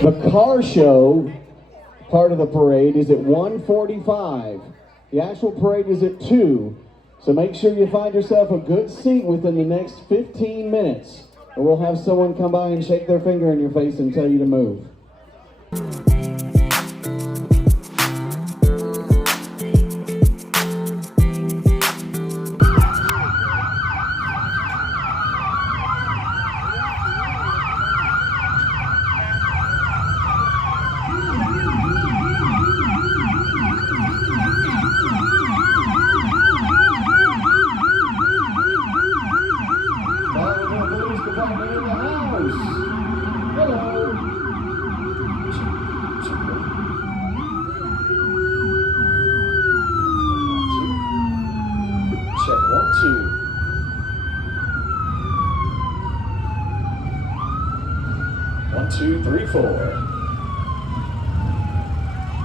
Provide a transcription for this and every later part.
The car show part of the parade is at 1:45. The actual parade is at 2. So make sure you find yourself a good seat within the next 15 minutes. Or we'll have someone come by and shake their finger in your face and tell you to move.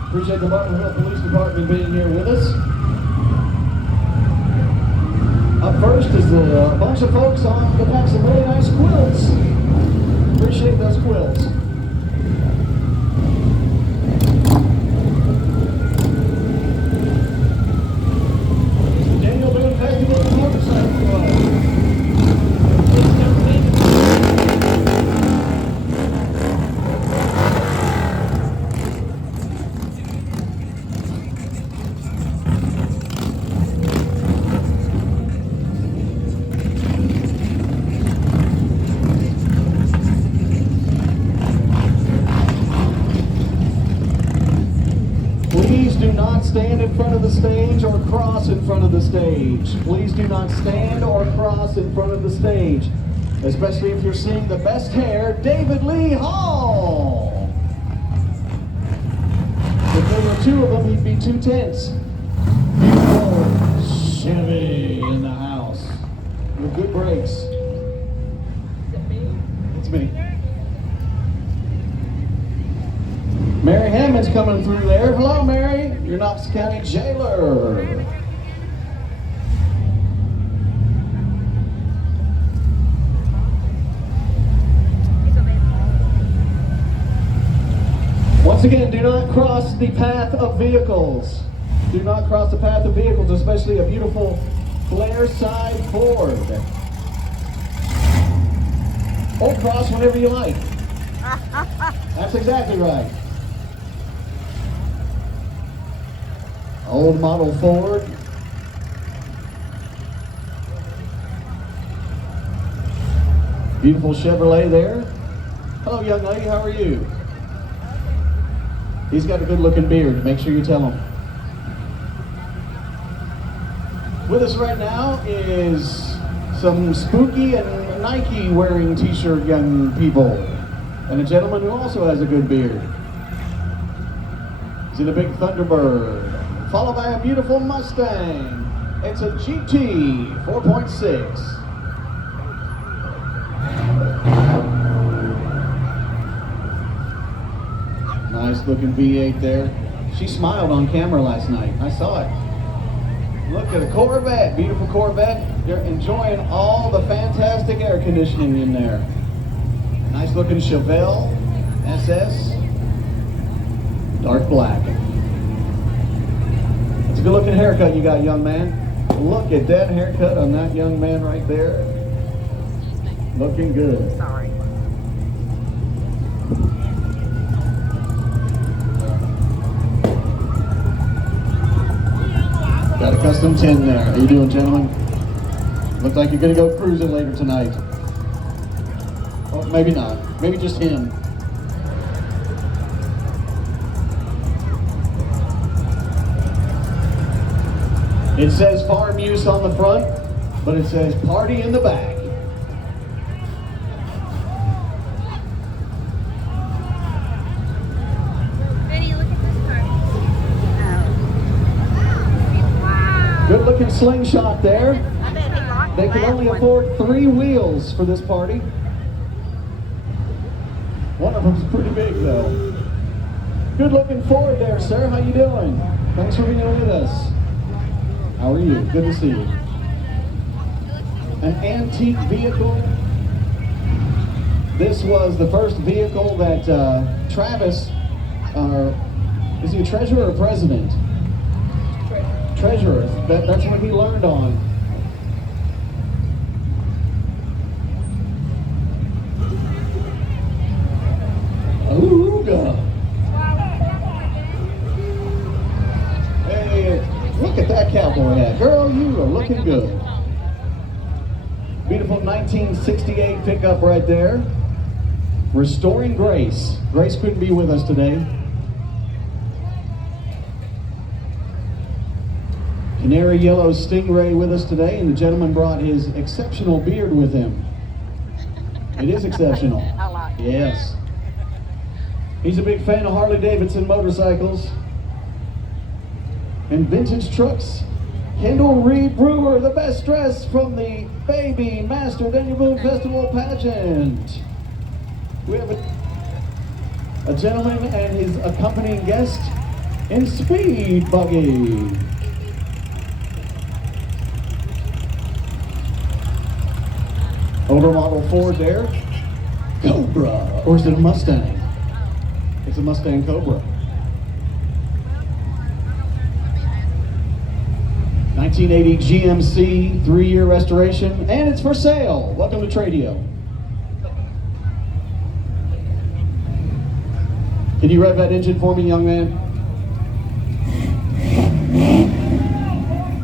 Appreciate the Bartonville Police Department being here with us. Up first is a bunch of folks on the back, some really nice quilts. Appreciate those quilts. It's the Daniel Boone Festival of Motorcycle Club. Stand in front of the stage or cross in front of the stage. Please do not stand or cross in front of the stage, especially if you're seeing the best hair, David Lee Hall. If there were 2 of them, he'd be 2 tenths. Beautiful Chevy in the house with good brakes. Is it me? It's me. Mary Hammond's coming through there. Hello, Mary. Your Knox County jailer. Once again, do not cross the path of vehicles. Do not cross the path of vehicles, especially a beautiful flare side Ford. Or cross whenever you like. That's exactly right. Old model Ford. Beautiful Chevrolet there. Hello, young lady, how are you? He's got a good looking beard. Make sure you tell him. With us right now is some spooky and Nike wearing t-shirt young people. And a gentleman who also has a good beard. He's in a big Thunderbird. Followed by a beautiful Mustang. It's a GT 4.6. Nice looking V8 there. She smiled on camera last night. I saw it. Look at a Corvette, beautiful Corvette. You're enjoying all the fantastic air conditioning in there. Nice looking Chevelle SS, dark black. It's a good looking haircut you got, young man. Look at that haircut on that young man right there. Looking good. Sorry. Got a custom 10 there. How you doing, gentlemen? Looks like you're gonna go cruising later tonight. Or maybe not. Maybe just him. It says farm use on the front, but it says party in the back. Benny, look at this car. Wow. Good looking slingshot there. I bet he locked They the can last only one. afford 3 wheels for this party. One of them's pretty big though. Good looking Ford there, sir. How you doing? Thanks for being with us. How are you? Good to see you. An antique vehicle. This was the first vehicle that Travis, is he a treasurer or president? Treasurer. That's what he learned on. Ooga. Hey, look at that cowboy hat. Girl, you are looking good. Beautiful 1968 pickup right there. Restoring Grace. Grace couldn't be with us today. Canary yellow Stingray with us today, and the gentleman brought his exceptional beard with him. It is exceptional. I like it. Yes. He's a big fan of Harley Davidson motorcycles and vintage trucks. Kendall Reed Brewer, the best dress from the Baby Master Daniel Boone Festival pageant. We have a gentleman and his accompanying guest in Speed Buggy. Older model Ford there. Cobra, or is it a Mustang? It's a Mustang Cobra. 1980 GMC 3-year restoration, and it's for sale. Welcome to Tradio. Can you rev that engine for me, young man?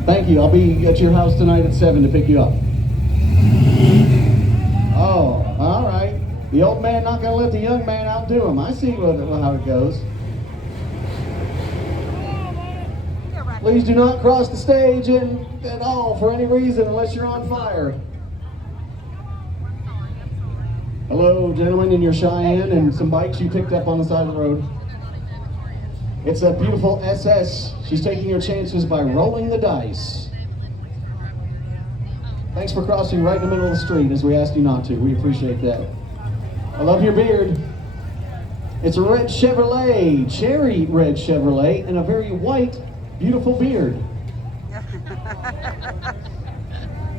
Thank you. I'll be at your house tonight at 7 to pick you up. Oh, all right. The old man not going to let the young man outdo him. I see how it goes. Please do not cross the stage at all for any reason unless you're on fire. Hello, gentlemen, in your Cheyenne and some bikes you picked up on the side of the road. It's a beautiful SS. She's taking her chances by rolling the dice. Thanks for crossing right in the middle of the street as we asked you not to. We appreciate that. I love your beard. It's a red Chevrolet, cherry red Chevrolet, and a very white, beautiful beard.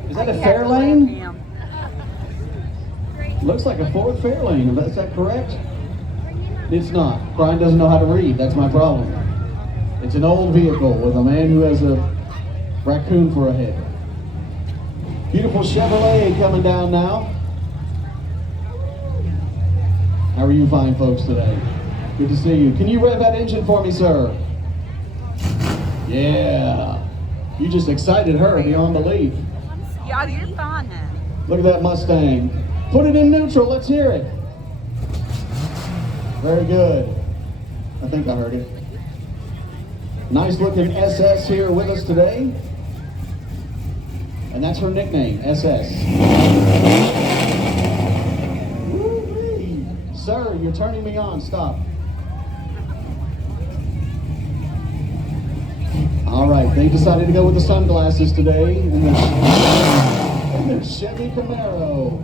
Is that a Fairlane? Looks like a Ford Fairlane. Is that correct? It's not. Brian doesn't know how to read. That's my problem. It's an old vehicle with a man who has a raccoon for a head. Beautiful Chevrolet coming down now. How are you fine folks today? Good to see you. Can you rev that engine for me, sir? Yeah. You just excited her beyond belief. Yeah, you're fine now. Look at that Mustang. Put it in neutral. Let's hear it. Very good. I think I heard it. Nice looking SS here with us today. And that's her nickname, SS. Woo-wee. Sir, you're turning me on. Stop. All right, they decided to go with the sunglasses today in their Chevy Camaro.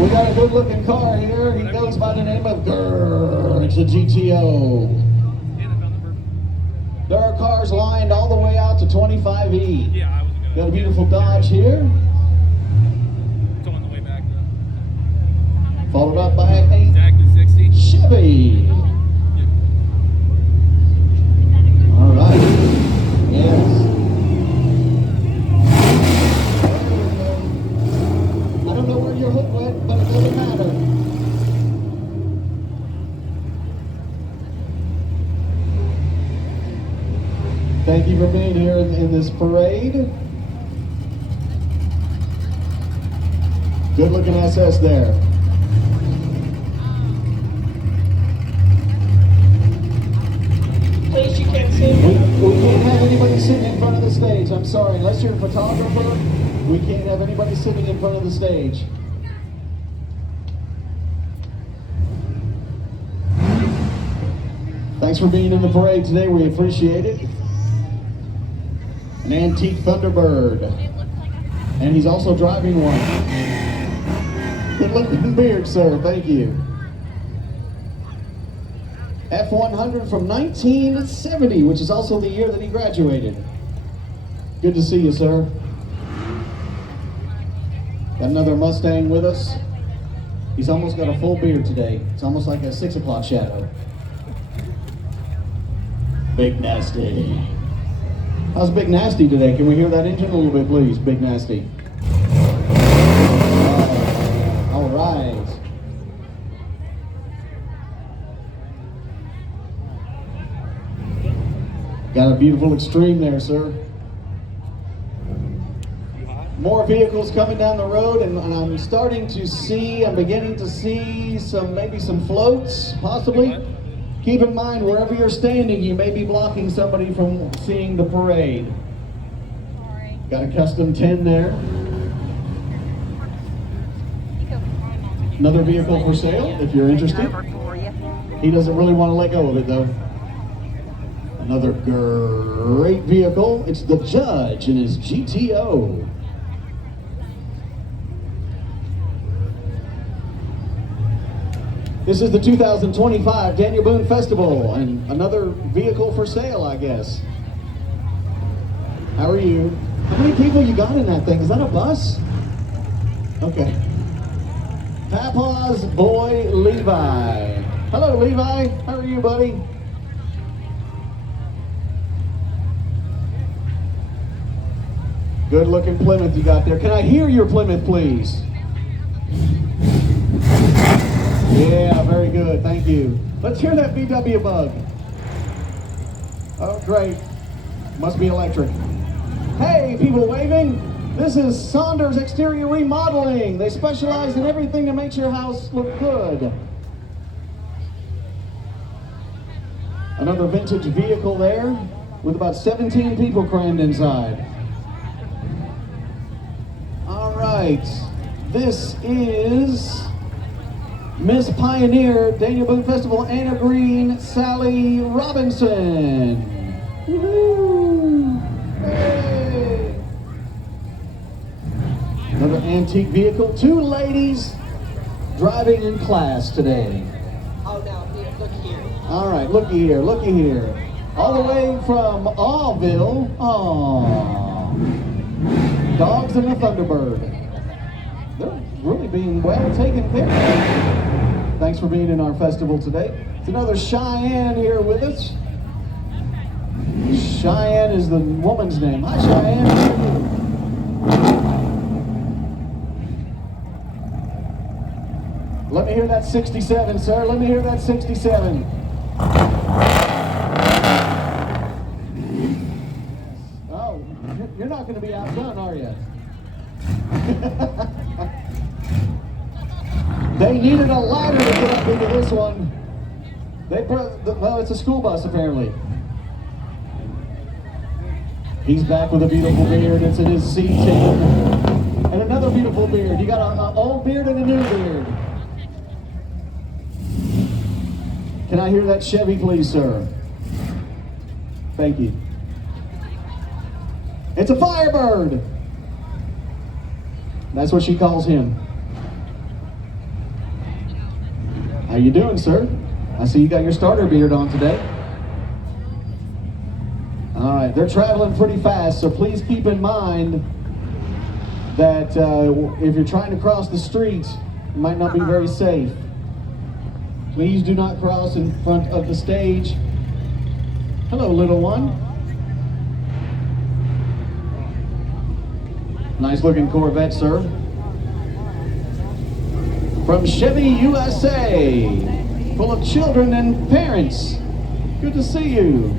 We got a good-looking car here. He goes by the name of Grrr. It's a GTO. There are cars lined all the way out to 25E. Got a beautiful Dodge here. Followed up by a Chevy. All right. Yes. I don't know where your hook went, but it doesn't matter. Thank you for being here in this parade. Good looking SS there. Please, you can't see. We can't have anybody sitting in front of the stage. I'm sorry. Unless you're a photographer, we can't have anybody sitting in front of the stage. Thanks for being in the parade today. We appreciate it. An antique Thunderbird. And he's also driving one. Good looking beard, sir. Thank you. F100 from 1970, which is also the year that he graduated. Good to see you, sir. Got another Mustang with us. He's almost got a full beard today. It's almost like a 6 o'clock shadow. Big Nasty. How's Big Nasty today? Can we hear that engine a little bit, please? Big Nasty. All right. Got a beautiful Extreme there, sir. More vehicles coming down the road, and I'm starting to see, I'm beginning to see maybe some floats, possibly. Keep in mind, wherever you're standing, you may be blocking somebody from seeing the parade. Got a custom 10 there. Another vehicle for sale, if you're interested. He doesn't really want to let go of it, though. Another great vehicle. It's the Judge in his GTO. This is the 2025 Daniel Boone Festival, and another vehicle for sale, I guess. How are you? How many people you got in that thing? Is that a bus? Okay. Papa's boy, Levi. Hello, Levi. How are you, buddy? Good looking Plymouth you got there. Can I hear your Plymouth, please? Yeah, very good. Thank you. Let's hear that VW Bug. Oh, great. Must be electric. Hey, people waving. This is Saunders Exterior Remodeling. They specialize in everything that makes your house look good. Another vintage vehicle there with about 17 people crammed inside. All right. This is Miss Pioneer, Daniel Boone Festival, Anna Green, Sally Robinson. Woo-hoo. Hey. Another antique vehicle. 2 ladies driving in class today. Oh, now, look here. All right, looky here, looky here. All the way from Awville. Aww. Dogs and the Thunderbird. They're really being well taken care of. Thanks for being in our festival today. It's another Cheyenne here with us. Cheyenne is the woman's name. Hi, Cheyenne. Let me hear that 67, sir. Let me hear that 67. Oh, you're not going to be outdone, are you? They needed a ladder to get up into this one. Well, it's a school bus, apparently. He's back with a beautiful beard. It's in his C10. And another beautiful beard. You got an old beard and a new beard. Can I hear that Chevy, please, sir? Thank you. It's a Firebird. That's what she calls him. How you doing, sir? I see you got your starter beard on today. All right, they're traveling pretty fast, so please keep in mind that if you're trying to cross the street, it might not be very safe. Please do not cross in front of the stage. Hello, little one. Nice looking Corvette, sir. From Chevy USA, full of children and parents. Good to see you.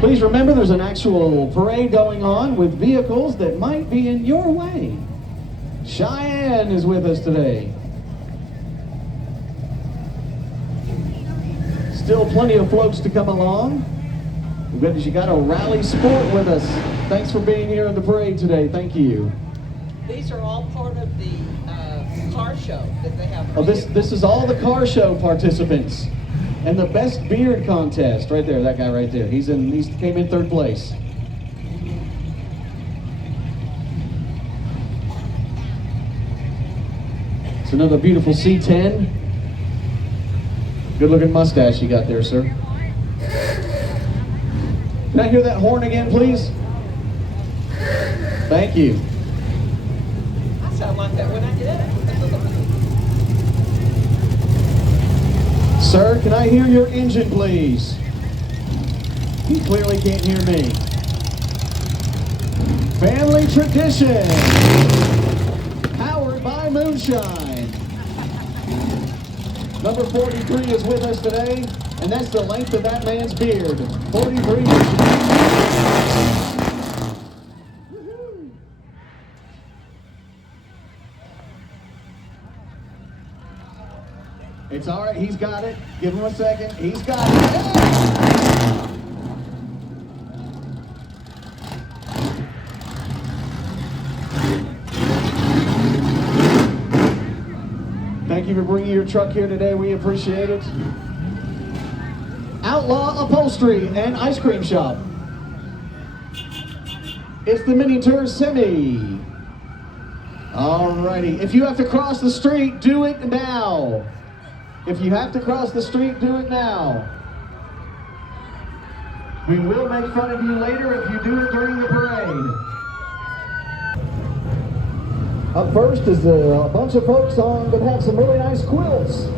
Please remember there's an actual parade going on with vehicles that might be in your way. Cheyenne is with us today. Still plenty of floats to come along. Good as you got a Rally Sport with us. Thanks for being here in the parade today. Thank you. These are all part of the car show that they have. Oh, this is all the car show participants. And the best beard contest, right there, that guy right there. He came in 3rd place. It's another beautiful C10. Good looking mustache you got there, sir. Can I hear that horn again, please? Thank you. I sound like that when I get up. Sir, can I hear your engine, please? He clearly can't hear me. Family tradition. Powered by moonshine. Number 43 is with us today, and that's the length of that man's beard. 43. Woohoo. It's all right. He's got it. Give him a second. He's got it. Yeah! Thank you for bringing your truck here today. We appreciate it. Outlaw Upholstery and Ice Cream Shop. It's the Mini Tour Semi. Alrighty. If you have to cross the street, do it now. If you have to cross the street, do it now. We will make fun of you later if you do it during the parade. Up first is a bunch of folks on that have some really nice quilts.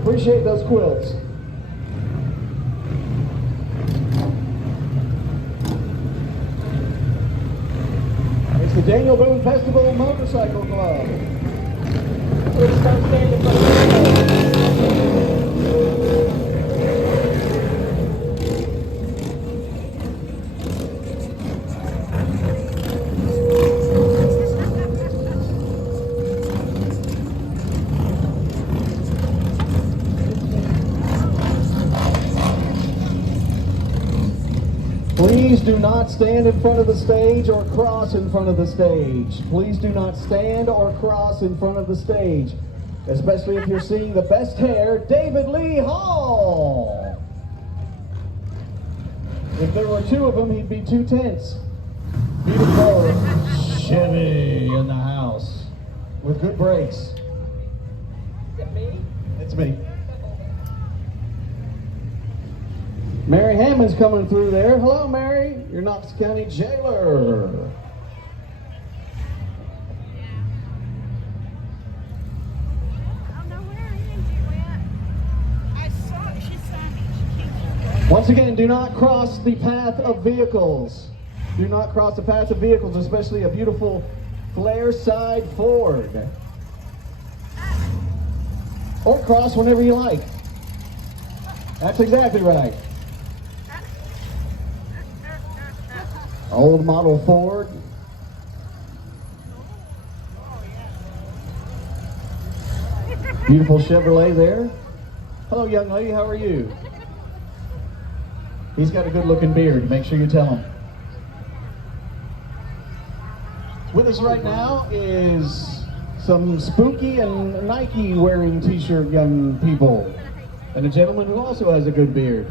Appreciate those quilts. It's the Daniel Boone Festival Motorcycle Club. Let's start standing for the Please do not stand in front of the stage or cross in front of the stage. Please do not stand or cross in front of the stage, especially if you're seeing the best hair, David Lee Hall. If there were two of them, he'd be 2 tenths. Beautiful Chevy in the house with good brakes. Is it me? It's me. Mary Hammond's coming through there. Hello, Mary. You're Knox County Jailer. Once again, do not cross the path of vehicles. Do not cross the path of vehicles, especially a beautiful flare side Ford. Or cross whenever you like. That's exactly right. Old model Ford. Beautiful Chevrolet there. Hello, young lady, how are you? He's got a good looking beard. Make sure you tell him. With us right now is some spooky and Nike wearing t-shirt young people. And a gentleman who also has a good beard.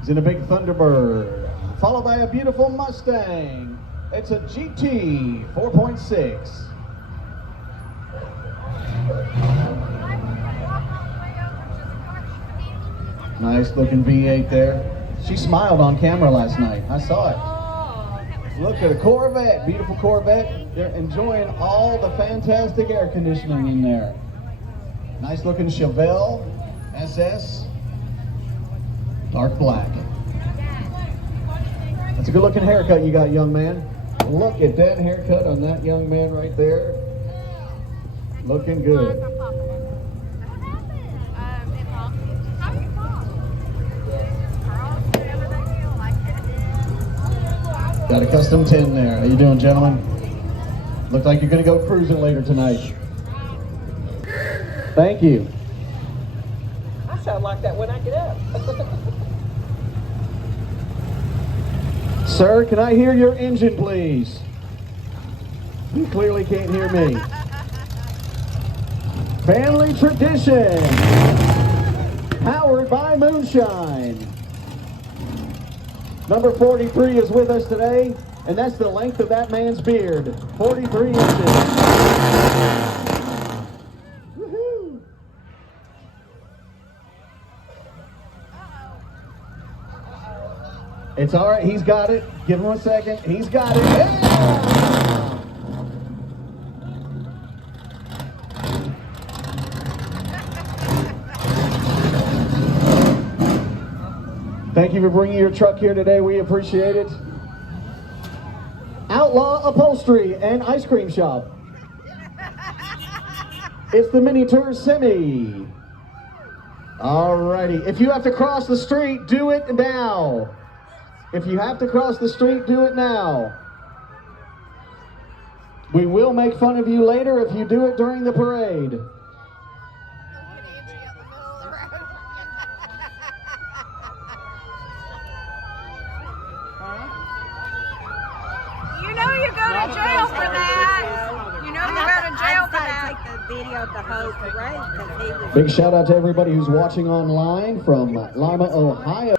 He's in a big Thunderbird, followed by a beautiful Mustang. It's a GT 4.6. Nice looking V8 there. She smiled on camera last night. I saw it. Look at a Corvette, beautiful Corvette. They're enjoying all the fantastic air conditioning in there. Nice looking Chevelle SS, dark black. That's a good looking haircut you got, young man. Look at that haircut on that young man right there. Looking good. Got a custom 10 there. How you doing, gentlemen? Look like you're gonna go cruising later tonight. Thank you. I sound like that when I get up. Sir, can I hear your engine, please? You clearly can't hear me. Family tradition. Powered by moonshine. Number 43 is with us today, and that's the length of that man's beard. 43 inches. Woohoo! It's all right. He's got it. Give him a second. He's got it. Yeah! Thank you for bringing your truck here today. We appreciate it. Outlaw Upholstery and Ice Cream Shop. It's the Mini Tour Semi. Alrighty. If you have to cross the street, do it now. If you have to cross the street, do it now. We will make fun of you later if you do it during the parade. You know you go to jail for that. You know you go to jail for that. Take the video of the whole parade because he was. Big shout out to everybody who's watching online from Lima, Ohio.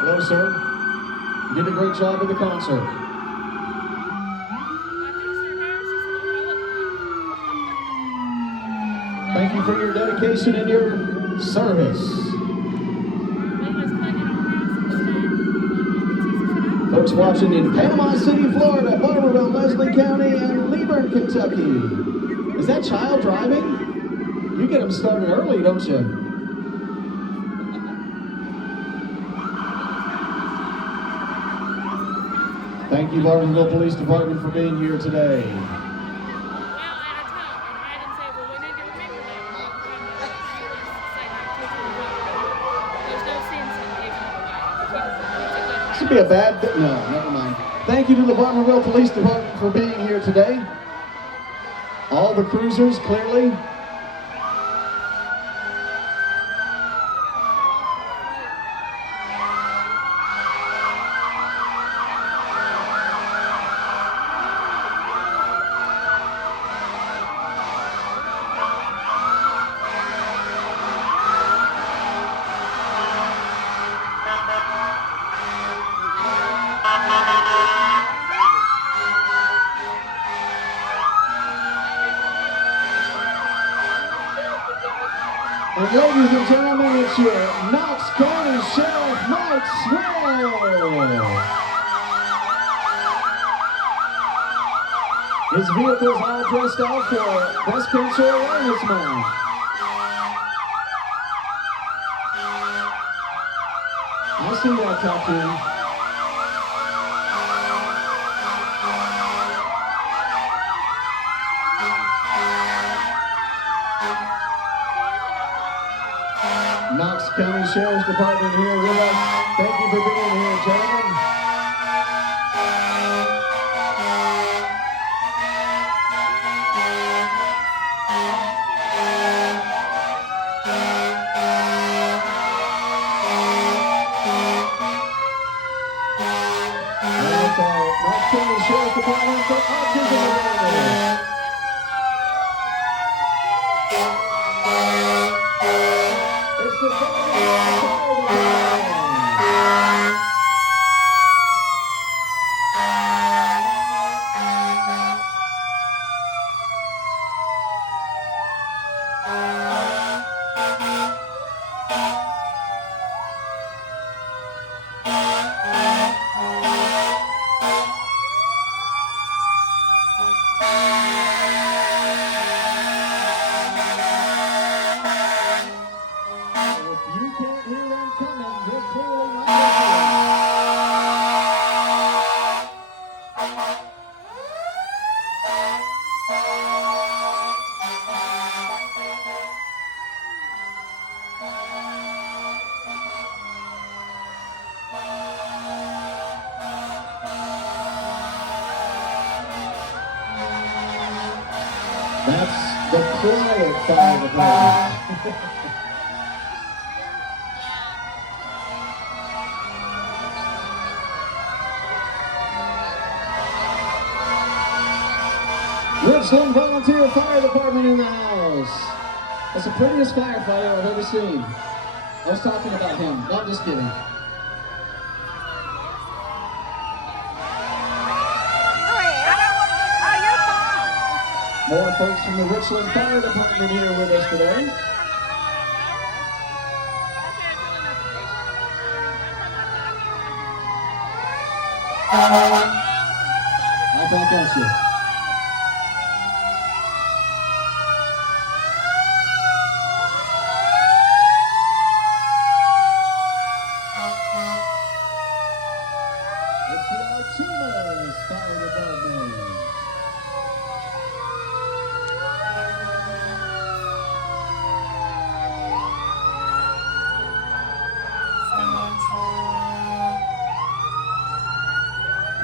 Hello, sir. You did a great job at the concert. Thank you for your dedication and your service. Folks watching in Panama City, Florida, Barberville, Leslie County, and Levern, Kentucky. Is that child driving? You get them started early, don't you? Thank you, Barberville Police Department, for being here today. This would be a bad day. No, never mind. Thank you to the Barberville Police Department for being here today. All the cruisers, clearly. And ladies and gentlemen, it's your Knox County Sheriff Mike Swell. His vehicle's all dressed out for Breast Cancer Awareness Month. I see that tattoo. Knox County Sheriff's Department here with us. Thank you for being here, gentlemen. That's our Knox County Sheriff's Department for Autism Awareness. It's the That's the quiet fire department. Richland Volunteer Fire Department in the house. That's the prettiest firefighter I've ever seen. I was talking about him. No, I'm just kidding. More folks from the Richland Fire Department here with us today. I'll back at you. It's the Altumas Fire Department.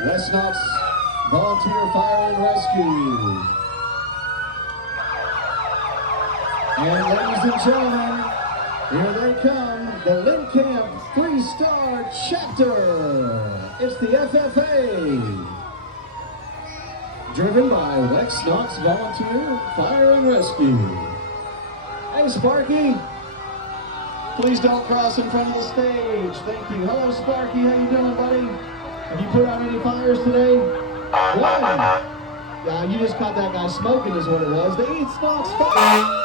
West Knox Volunteer Fire and Rescue. And ladies and gentlemen, here they come, the Lynn Camp 3-Star Chapter. It's the FFA. Driven by West Knox Volunteer Fire and Rescue. Hey Sparky, please don't cross in front of the stage. Thank you. Hello Sparky, how you doing buddy? Have you put out any fires today? One. Yeah, you just caught that guy smoking is what it was. The East Knox Fire.